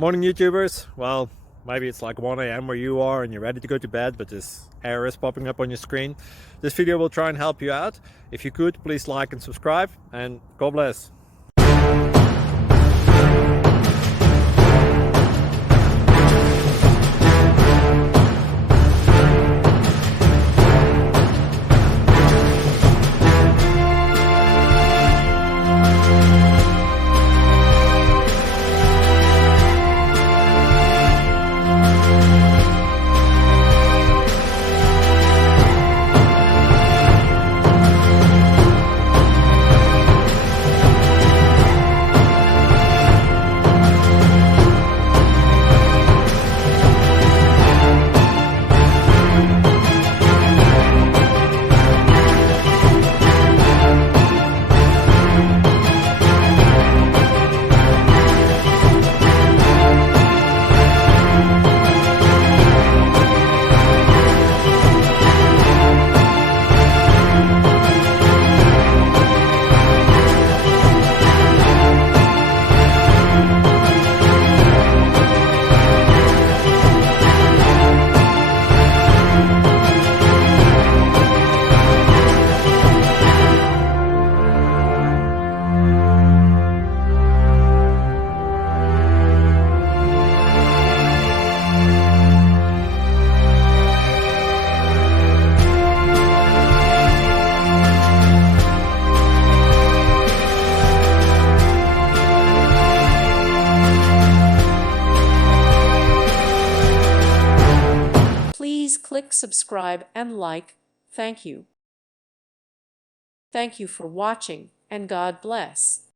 Morning YouTubers. Well, maybe it's like 1 a.m. where you are and you're ready to go to bed, but this error is popping up on your screen. This video will try and help you out. If you could, please like and subscribe, and God bless. Please click subscribe and like. Thank you. Thank you for watching, and God bless.